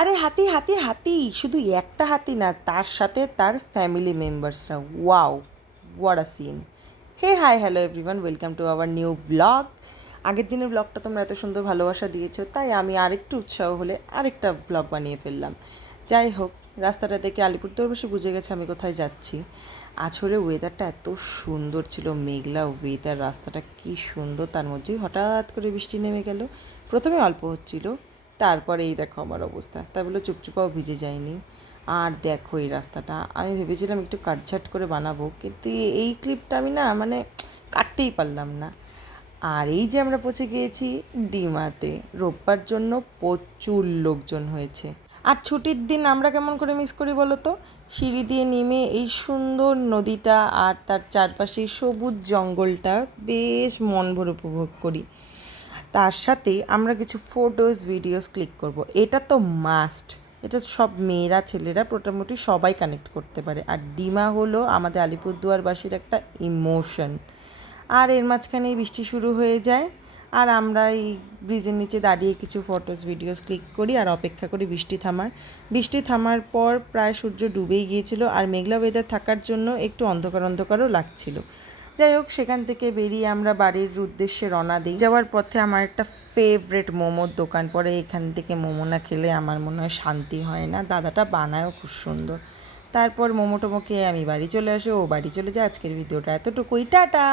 আরে হাতি হাতি হাতি, শুধু একটা হাতি না, তার সাথে তার family মেম্বার্সরা wow what a scene hey hi hello everyone welcome to our new blog আগের দিনের ব্লগটা তোমরা এত সুন্দর ভালোবাসা দিয়েছ, তাই আমি আরেকটু উৎসাহ হলে আরেকটা ব্লগ বানিয়ে ফেললাম। যাই হোক, রাস্তাটা দেখে আলিপুরদুয়ার বসে বুঝে গেছে আমি কোথায় যাচ্ছি। আছরে ওয়েদারটা এত সুন্দর ছিল, মেঘলা ওয়েদার রাস্তাটা কি সুন্দর, তার মধ্যেই হঠাৎ করে বৃষ্টি নেমে গেল। প্রথমে অল্প হচ্ছিল তারপরে এই দেখো আমার অবস্থা। তাই বলে চুপচুপাও ভিজে যায়নি আর দেখো এই রাস্তাটা। আমি ভেবেছিলাম একটু কাটছাট করে বানাবো, কিন্তু এই ক্লিপটা আমি না মানে কাটতেই পারলাম না। আর এই যে আমরা পৌঁছে গিয়েছি ডিমাতে, রোববার জন্য প্রচুর লোকজন হয়েছে। আর ছুটির দিন আমরা কেমন করে মিস করি বলো তো? সিঁড়ি দিয়ে নেমে এই সুন্দর নদীটা আর তার চারপাশে সবুজ জঙ্গলটা বেশ মন ভরে উপভোগ করি। তার সাথে আমরা কিছু ফটোস ভিডিওস ক্লিক করব। এটা তো মাস্ট এটা সব মেয়েরা, ছেলেরা মোটামুটি সবাই কানেক্ট করতে পারে। আর ডিমা হলো আমাদের আলিপুরদুয়ারবাসীর একটা ইমোশন আর এর মাঝখানেই বৃষ্টি শুরু হয়ে যায়। আর আমরা এই ব্রিজের নিচে দাঁড়িয়ে কিছু ফটোস ভিডিওস ক্লিক করি আর অপেক্ষা করি বৃষ্টি থামার। বৃষ্টি থামার পর প্রায় সূর্য ডুবেই গিয়েছিল আর মেঘলা ওয়েদার থাকার জন্য একটু অন্ধকার অন্ধকারও লাগছিল। যাই হোক, সেখান থেকে বেরিয়ে আমরা বাড়ির উদ্দেশ্যে রওনা দিই। যাওয়ার পথে আমার একটা ফেভারেট মোমোর দোকান পরে এখান থেকে মোমো না খেলে আমার মনে হয় শান্তি হয় না। দাদাটা বানায়ও খুব সুন্দর। তারপর মোমো টোমো খেয়ে আমি বাড়ি চলে আসি, ও বাড়ি চলে যায়। আজকের ভিডিওটা এতটুকুই। টাটা!